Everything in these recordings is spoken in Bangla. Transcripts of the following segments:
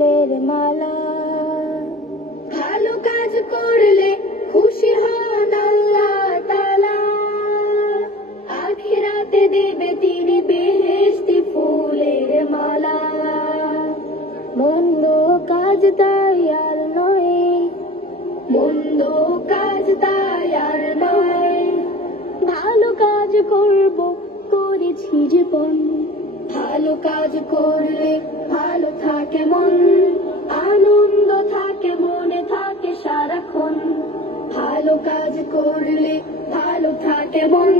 ফুলের মালা। ভালো কাজ করলে খুশি হন আল্লাহ তাআলা, আখিরাতে দেবে তিনি বেহেশতি ফুলের মালা। মন্দ কাজ তাই আর নয়, মন্দ কাজ তাই আর নয়, ভালো কাজ করব করেছি জীবন। ভালো কাজ করলে ভালো থাকে মন, আনন্দ থাকে মনে থাকে সারাক্ষণ। ভালো কাজ করলে ভালো থাকে মন,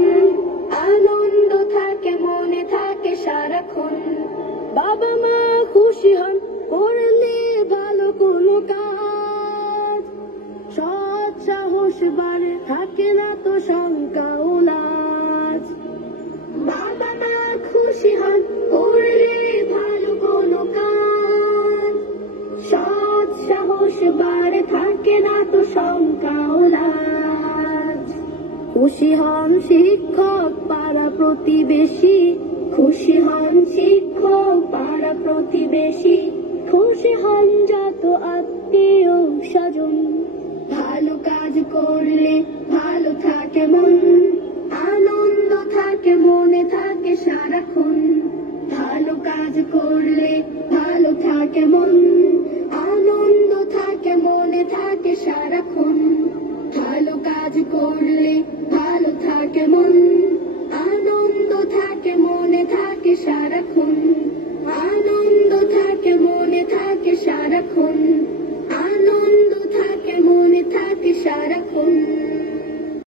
আনন্দ থাকে মনে থাকে সারাক্ষণ। বাবা মা খুশি হন করলে ভালো কোনো কাজ, সৎ সাহস বাড়ে থাকে না তো শঙ্কা ও লাজ। বাবা মা খুশি হন করলে ভালো কোনো কাজ, সৎ সাহস বাড়ে থাকে না তো শঙ্কা ও লাজ। খুশি হন শিক্ষক পাড়া প্রতিবেশী, খুশি হন শিক্ষক পাড়া প্রতিবেশী, খুশি হন যত আত্মীয় স্বজন। ভালো কাজ করলে ভালো থাকে মন, আনন্দ থাকে মনে থাকে সারাক্ষণ। ভালো কাজ করলে ভালো থাকে মন,